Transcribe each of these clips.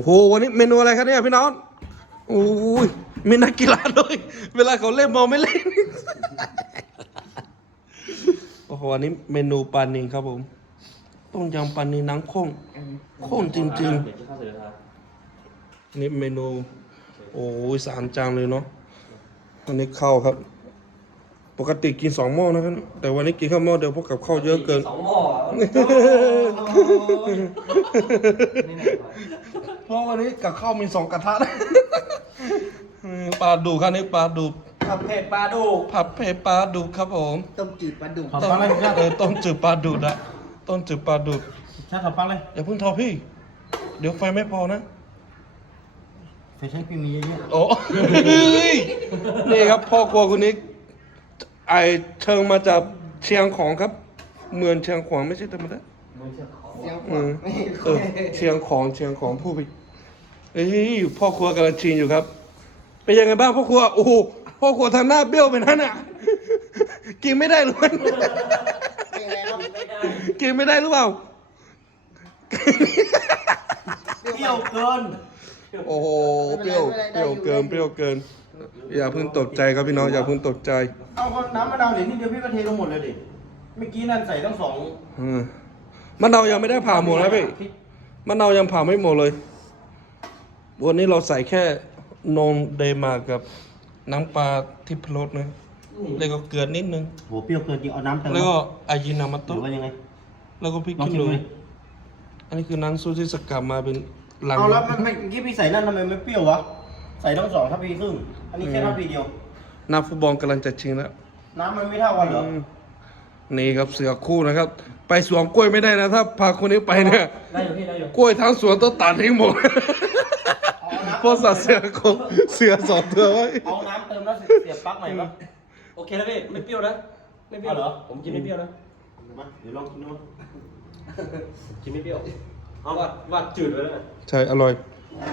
อ้โหวันนี้เมนูอะไรครับเนี่ยพี่น้องโอ้ยมีนักกีฬาด้วย เวลาเขาเล่นมองไม่เล่น โอ้โหอันนี้เมนูปลานิงครับผม ต้มยำปลานิงน้ำข้นข้นจริงเดี๋ยวจะเข้าเสร็จรับๆนี่เมนู โอ้ยสามจานเลยเนาะวันนี้ข้าวครับ ปกติกินสองหม้อนะครับ แต่วันนี้กินข้าวหม้อเดียวเพราะกับข้าวเยอะเกิน สองหม้อนี่ไหนวะเพราะวันนี้กับข้าวมีสองกระทะนะอืมปลาดูครับนี่ปลาดูผัดเผ็ดปลาดุกผัดเผ็ดปลาดูครับผมต้มจืดปลาดุก ขอบต้มฟังเลยครับเออต้มจืดปลาดูนะต้มจืดปลาดูชาติขอบฟังเลยอย่าเพิ่งทอพี่ เดี๋ยวไฟไม่พอนะแฟชั่นพี่มีเยอะโอ้นี่ครับพ่อครัวคนนี้ ไอเชิงมาจากเชียงของครับ เมืองเชียงของไม่ใช่ธรรมดามือเชือกของเสียงขอืวางมเออเชียงของเชียงของผู้ไปเฮ้ยพ่อครัวกำลังชินอยู่ครับ เป็นยังไงบ้างพ่อครัวโอ้โหพ่อครัวทางหน้าเบี้ยวไปนั่นอะ กินไม่ได้หรือเปล่าเป็นไงครับกินไม่ได้หรือเปล่าๆเปรี้ยวเกิน โอ้โหเปรี้ยวเปรี้ยวเกินเปรี้ยวเกิน อย่าเพิ่งตกใจครับพี่น้องอย่าเพิ่งตกใจเอาคนน้ำมะนาวเหรียญนิดเดียวพี่ก็เทลงหมดเลยดิเมื่อกี้นั่นใส่ตั้งสองอืมมะนาวยังไม่ได้ผ่าหมดนะพี่มะนาวยังผ่าไม่หมดเลย วันนี้เราใส่แค่นมเดมากับน้ำปลาทิพรสนะแล้วก็เกลือนิดนึงโหเปรี้ยวเกินจริงเอาน้ำเติมแล้วก็อายินามาหโตรือว่ายังไง แล้วก็พริกลองขี้ชิหมนูดูดิ อันนี้คือน้ำซุปที่สกัดมาเป็นหลังเอาแล้วมันเมื่อกี้พี่ใส่นั่นทำไมไม่เปรี้ยววะ ใส่ทั้งสองทัพพีครึ่ง อันนี้แค่ทัพพีเดียว นักฟุตบอลกำลังจะชิงแล้วน้ำมันไม่เท่ากันเหรออืมนี่ครับเสือคู่นะครับ ไปสวนกล้วยไม่ได้นะถ้าพาคนนี้ไปเนี่ยได้อยู่พี่ได้อยู่กล้วยทั้งสวนต้องตัดให้หมดเพราะสัตว์เสือคงเสือสองตัวไว้เอาน้ำเติมแล้วเสียบปลั๊กใหม่ปะโอเคแล้วพี่ไม่เปรี้ยวนะไม่เปรี้ยวเอาเหรอผมกินไม่เปรี้ยวนะมาเดี๋ยวลองกินดูกินไม่เปรี้ยวเอาว่าว่าจืดไปแล้วนะใช่อร่อย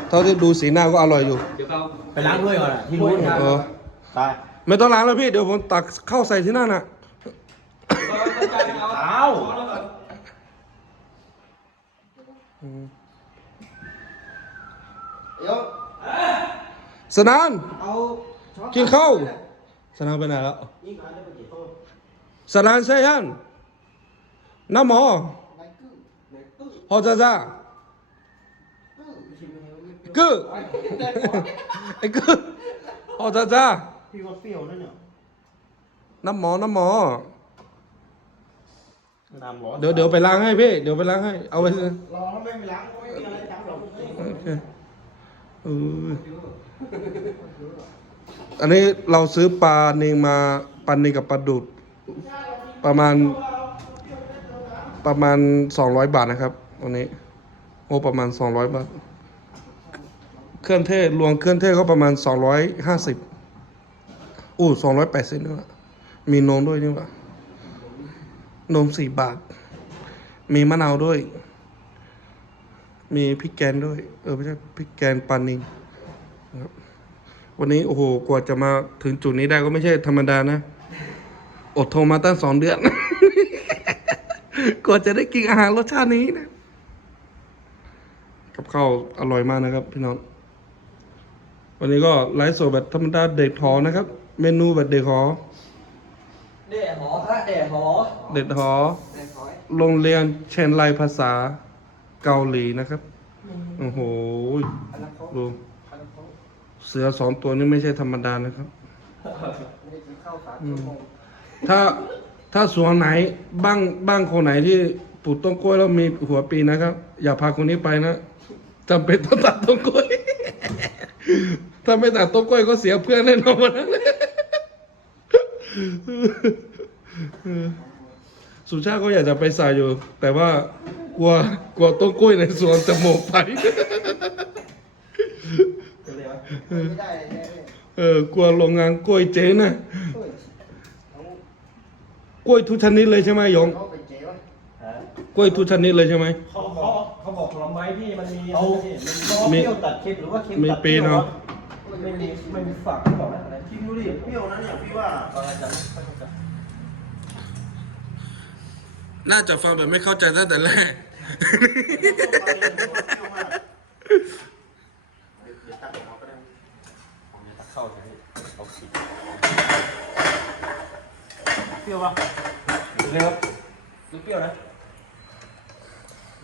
เท่าที่ดูสีหน้าก็อร่อยอยู่ เดี๋ยวเราไปล้างถ้วยก่อนอะที่รู้เนี่ยเออ ตายไม่ต้องล้างแล้วพี่ เดี๋ยวผมตักเข้าใส่ที่นั่นน่ะเอาเดี๋ยวสนาน เอาช้อนกินข้าว สนานไปไหนแล้ว นี่ร้านได้ไปกี่ต้นสนานเซยันน้ำหมอไหนกึ้งไหนกึ้งฮอจ้าจ้า กึ้งกึไอ้กึฮอจ้าจ้าพี่ว่าเปรี้ยวนั่นเนี่ยน้ำหมอน้ำหมอ น้ำร้อนเดี๋ยวเดี๋ยวไปล้างให้พี่ เดี๋ยวไปล้างให้ เอาไว้เลยรอแล้วไม่ไปล้างก็ไม่มีอะไรจำหรอกโอเคเอออันนี้เราซื้อปลาเนงมาปลาเนงกับปลาดุดประมาณ ประมาณสองร้อยบาทนะครับ วันนี้ โอ้ประมาณสองร้อยบาท เครื่องเทศรวมเครื่องเทศก็ประมาณสองร้อยห้าสิบอู้สองร้อยแปดสิบนี่ว่ามีนมด้วยนี่ว่านมสี่บาท มีมะนาวด้วย มีพริกแกงด้วย เออไม่ใช่พริกแกงปานิงนะครับวันนี้โอ้โหกว่าจะมาถึงจุดนี้ได้ก็ไม่ใช่ธรรมดานะ อดทนมาตั้งสองเดือน กว่าจะได้กินอาหารรสชาตินี้นะกับข้าวอร่อยมากนะครับพี่น้อง วันนี้ก็ไลฟ์สดแบบธรรมดาเด็ดหอนะครับ เมนูแบบเด็ดหอ เดะหอพระเดะหอเด็ดหอ เดะหอยโรงเรียนเชนไลภาษาเกาหลีนะครับ โอ้โหอันนั้นเขาดูอันนั้นเขาเสือสองตัวนี้ไม่ใช่ธรรมดานะครับ ไม่ได้กินข้าวสามชั่วโมงถ้าถ้าสวนไหนบ้างบ้างคนไหนที่ปลูกต้นกล้วยแล้วมีหัวปีนะครับ อย่าพาคนนี้ไปนะจำเป็นต้องตัดต้นกล้วย ถ้าไม่ตัดต้นกล้วยก็เสียเพื่อนแน่นอนวันนั้นสุชาติก็อยากจะไปใส่อยู่ แต่ว่ากลัวกลัวต้นกล้วยในสวนจะหมกไปเดี๋ยวเลยวะไม่ได้เลยเนี่ยเออกลัวโรงงานกล้วยเจ๊งนะเฮ้ยเอากล้วยทุกชนิดเลยใช่ไหมยงเขาไปเจ๊วะฮะกล้วยทุกชนิดเลยใช่ไหมเขา เขาบอกผลไม้พี่มันมีเอาเปรี้ยวตัดคลิปหรือว่าคลิปตัดเปรี้ยวเนาะ ไม่มีไม่มีฝักหรือเปล่านะอะไรจริงดูดิเปรี้ยวนะเนี่ยพี่ว่าน่าจะฟังแบบไม่เข้าใจตั้งแต่แรก เข้าใช่ไหมเปรี้ยวปะเร็วเปรี้ยวนะ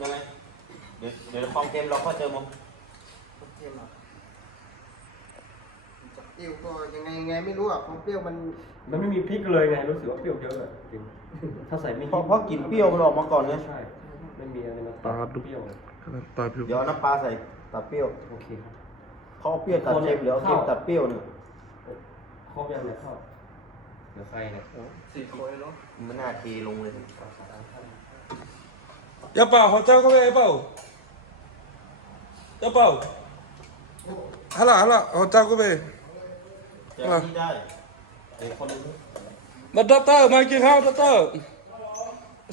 ยังไง เดี๋ยวเดี๋ยวคลองเกมเราก็เจอมงเทียมอะมันจะเปรี้ยวก็ยังไงยังไงไม่รู้อะความเปรี้ยวมันมันไม่มีพริกเลยไงรู้สึกว่าเปรี้ยวเยอะอะจริงถ้าใส่ไม่เพราะเพราะกลิ่นเปรี้ยวมันออกมาก่อนไงใช่ไม่มีอะไรมาปลาดุกเปรี้ยวเลยปลาผิวเดี๋ยวเอาน้ำปลาใส่ตัดเปรี้ยวโอเคครับเขาเอาเปรี้ยวตัดเค็มเดี๋ยวเอาเค็มตัดเปรี้ยวเนี่ยครบยังเนี่ยข้าวเดี๋ยวไฟเนี่ยสี่คนเนาะมันน่าเทลงเลยอย่าเป่าข อเจ้าเข้าไปเปล่าอย่าเป่าฮัลโหลฮัลโหลขอเจ้าเข้าไปจะนี่ได้เดี๋ยวคนนึงมาด็อกเตอร์มากินข้าวด็อกเตอร์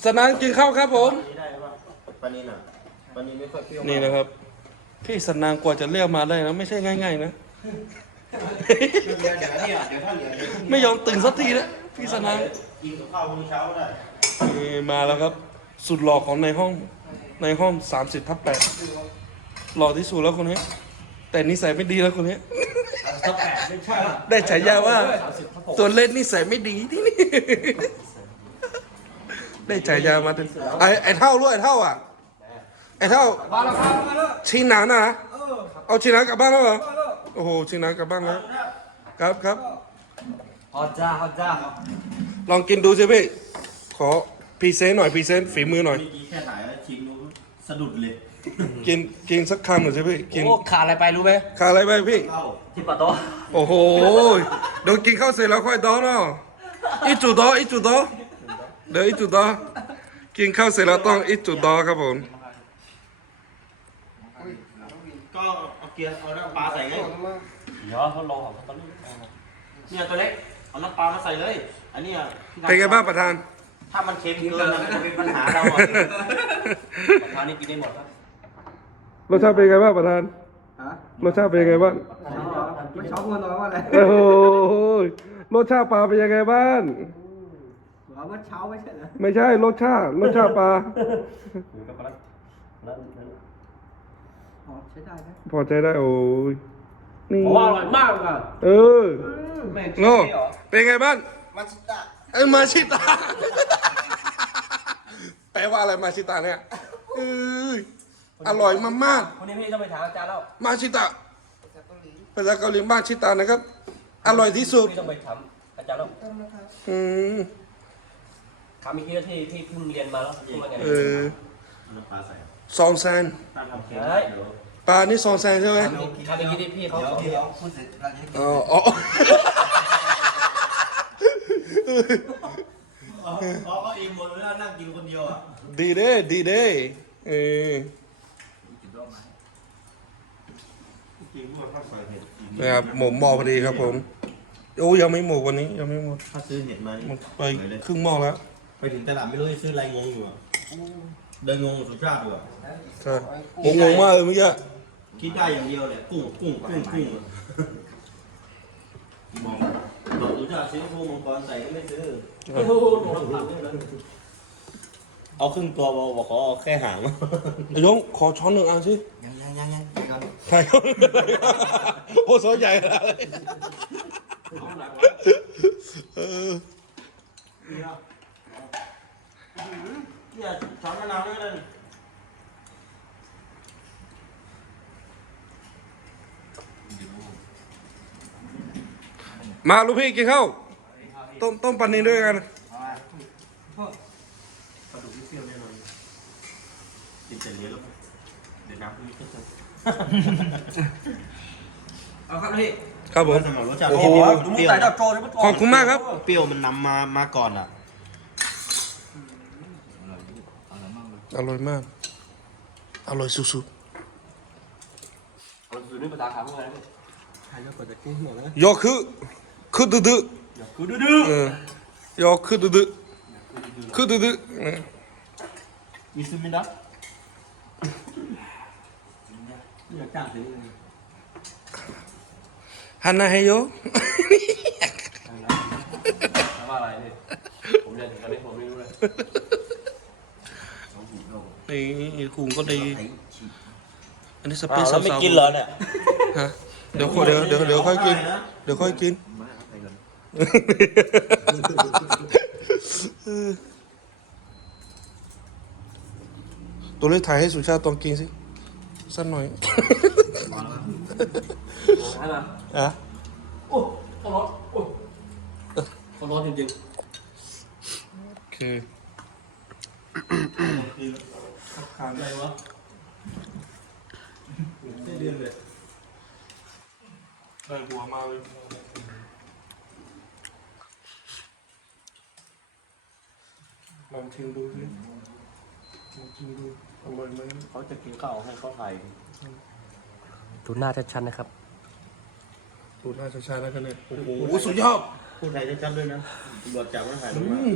สนานกินข้าวครับผมนี่ได้ปะปลานินอะปลานินไม่ค่อยเปรี้ยวนี่นะครับ พี่สนานกว่าจะเรียกมาได้นะไม่ใช่ง่ายๆนะ เดี๋ยวเดี๋ยวเนี่ยเดี๋ยวถ้าเหลือเดี๋ยวพรุ่งนี้ไม่ยอมตื่นสักทีนะพี่สนานกินกับข้าวพรุ่งนี้เช้าก็ได้นี่มาแล้วครับ สุดหล่อของในห้องในห้องสามสิบทับแปด หล่อที่สุดแล้วคนนี้ แต่นิสัยไม่ดีแล้วคนนี้สักแปดไม่ใช่ละได้ฉายาว่าสามสิบทับหกตัวเล่นนิสัยไม่ดีที่นี่ ได้ฉายามาเต็มไอไอเท่าด้วยไอเท่าอะ ไอเท่ามาแล้วครับมาแล้วชินหนานนะเอาชินหนานกลับบ้านแล้วเหรอโอ้โหชินหนานกลับบ้านแล้ว ครับครับ ฮอตจ้าฮอตจ้าลองกินดูสิพี่ ขอพรีเซนต์หน่อยพรีเซนต์ฝีมือหน่อย เมื่อกี้แค่ถ่ายแล้วชิมดูสะดุดเลย กินกินสักคำหน่อยสิพี่กินโอ้ขาดอะไรไปรู้ไหมขาดอะไรไปพี่เข้าที่ปะโต๊ะโอ้โหเดี๋ยวกินข้าวเสร็จแล้วค่อยดอเนาะอีจุดดออีจุดดอเดี๋ยวอีจุดดอกินข้าวเสร็จแล้วต้องอีจุดดอครับผมก็เอาเกียร์เอาน้ำปลาใส่ไงเดี๋ยวทดลองของตอนนี้เนี่ยตัวเล็กเอาน้ำปลามาใส่เลย อันเนี้ยที่ทำเป็นไงบ้างประธาน ถ้ามันเค็มเกินอะมันจะเป็นปัญหาเราอะประธานนี่กินได้หมดครับ รสชาติเป็นไงบ้างประธานฮะรสชาติเป็นยังไงบ้างไม่ชอบมันน้อยว่าอะไรโอ้โหรสชาติปลาเป็นยังไงบ้างว่าเมื่อเช้าไม่ใช่เหรอไม่ใช่รสชาติรสชาติปลาอยู่กับแล้วแล้วแล้วอ๋อใช้ได้ไหมพอใจได้โอ้ยนี่ผมว่าอร่อยมากเลยอะเออไม่โง่เหรอเป็นไงบ้างมาชิตะเอ้ยมาชิตาแปลว่าอะไรมาชิตาเนี่ยเอ้ย อร่อยมากวันนี้พี่ต้องไปถามอาจารย์แล้วๆมาชิตะจากเกาหลีภาษาเกาหลีมาชิตานะครับ อร่อยที่สุดพี่ต้องไปถามอาจารย์แล้วต้มนะครับอืมถามเมื่อกี้ที่ที่เพิ่งเรียนมาแล้วพูดว่าไงเออเอาน้ำปลาใส่ซองแซนถ้าทำเค็มเฮ้ยเดี๋ยวปลานี่ซองแซนใช่ไหมถามเมื่อกี้ที่พี่เขาสอนเดี๋ยวพูดเสร็จเราจะอ๋ออ๋ออ๋ออ๋อก็อิ่มหมดแล้วนั่งกินคนเดียวอะดีเด้ดีเด้เออ จริงด้วยถ้าใส่เห็ดอีก นะครับหมกหม้อพอดีครับผมโอ้ยังไม่หมดวันนี้ยังไม่หมดถ้าซื้อเห็ดมานี่หมดไปสวยเลยครึ่งหม้อแล้ว ไปถึงตลาดไม่รู้จะซื้ออะไรงงอยู่อะเดินงงสุชาติอยู่อะใช่ผมงงมากเลยเมื่อกี้คิดได้อย่างเดียวเลยกุ้งกุ้งกุ้งกุ้งอะมองบอกสุชาติซื้อพวกมังกรใส่ก็ไม่ซื้อโอ้โหโดนผักด้วยนะเอาครึ่งตัวบอกบอกขอเอาแค่หางไอ้ยงขอช้อนหนึ่งอันสิยังยังยัง ยังไปก่อนใครโอ้โซใหญ่ขนาดเลยเออเนี่ยช้อนมะนาวนี่เลยมาลูกพี่กินข้าวต้มต้มปันนี้ด้วยกัน ปลาดุกที่เปรี้ยวแน่นอนกินเสร็จเลี้ยงแล้วเดี๋ยวน้ำพรุ่งนี้ก็จะ เอาครับพี่ครับผม สำหรับรสชาติโอ้โห ดูมุ้งใส่ดอกโจเลยมั้งขอบคุณมากครับ เปรี้ยวมันนำมามาก่อนอะอร่อยมาก อร่อยสุดเอาคือนี่ภาษาขาพูดอะไรนะหายแล้วกว่าจะกินหมดแล้วๆยอคือ คือดื้อดื้อคือดื้อเออยอคือดื้อดื้อคือดื้อดื้อเออมีซึมิดะ อยากจ้างซื้อเลยฮันนาเฮโยว่าอะไรเนี่ยผมเรียนถึงตอนนี้ผมไม่รู้เลยนี่คุงก็ดี อันนี้สเปอ้าซวแล้วไม่สาวๆกินเหรอเนี่ยฮะเดี๋ยวค่อยเดี๋ยวเดี๋ยวเดี๋ยวค่อยกิน เดี๋ยวค่อยกินเออตัวเล็กถ่ายให้สุชาติตอนกินสิ สั้นหน่อยให้มาอะโอ้เขาร้อนโอ้เขาร้อนจริงโอเคๆอะไรวะไม่เดือนเลยได้หัวมาเลยลองชิมดูสิลองชิมดู อร่อยไหมเขาจะกินข้าวให้เขาถ่ายดูหน้าชัดๆนะครับ ดูท่าช้าๆแล้วกันเนี่ยโอ้โหสุดยอดพูดไทยชัดๆด้วยนะตำรวจจับมันถ่ายลอืงมาม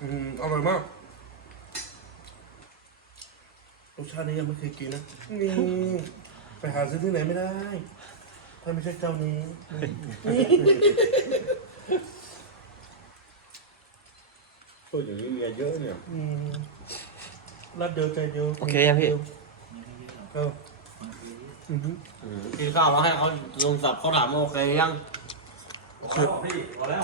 อืมอร่อยมากรสชาตินี้ยังไม่เคยกินนะนี่ไปหาซื้อที่ไหนไม่ได้ ถ้าไม่ใช่เจ้านี้ พูดอย่างนี้เมียเยอะเนี่ย อืมรัดเดียวใจเดียว โอเคยังพี่ เอออือฮึ กินข้าวแล้วให้เขาลงสับเขาถามว่าโอเคยัง โอเค พี่พอแล้ว